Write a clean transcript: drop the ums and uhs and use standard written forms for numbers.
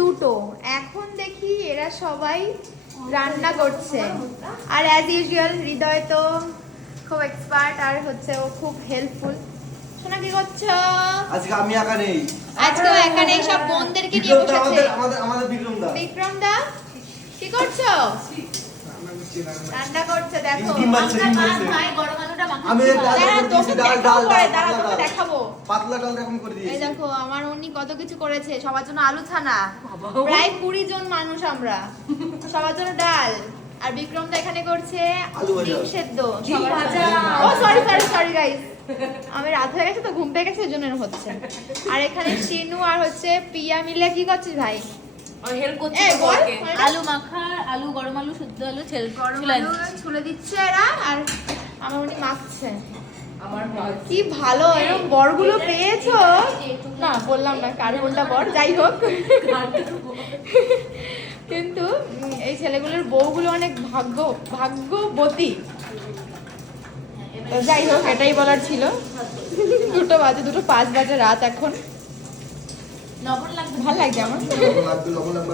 দুটো। এখন দেখি এরা সবাই রান্না করছে। আর অ্যাজ ইউজুয়াল হৃদয় তো খুব এক্সপার্ট আর হচ্ছে ও খুব হেল্পফুল। শোনা কি করছো? আজকে আমি একা নেই, আজকেও একা নেই, সব বোনদেরকে নিয়ে বসেছে। আমাদের বিক্রম দা। বিক্রম দা কি করছো? রান্না করছে দেখো। ডিম বাজছে, ডিম বাজছে। ভাই গরম আলুটা আমি দেখাবো। পাতলা ডাল এখন করে এই দিয়েছি। দেখো আমার উনি কত কিছু করেছে সবার জন্য। আলু ছানা, প্রায় 20 জন মানুষ আমরা, সবার জন্য ডাল। আর বিক্রম দা এখানে করছে ডিম সেদ্ধ। ও সরি সরি সরি গাইস, আমি রাত হয়ে গেছে তো, ঘুম পেয়ে গেছে, এজন্য হচ্ছে। আর এখানে শিনু আর হচ্ছে পিয়া মিলে কি করছিস ভাই? হেল্প করছে এই বল, বলকে। আলু মাখা, আলু গরম আলু, শুদ্ধ আলু ছুলে দিচ্ছে এরা, আর আমার উনি মাখছে। আমার কি ভালো এরকম বরগুলো পেয়েছো। না বললাম না কার কোনটা বর, যাই হোক। কিন্তু এই ছেলেগুলোর বউগুলো অনেক ভাগ্যবতী। তো যাই হোক, এটাই বলার ছিল। 2:05 বাজে রাত এখন। লবণ লাগবে। ভালো লাগছে আমার। লবণ লাগবে, লবণ লাগবে।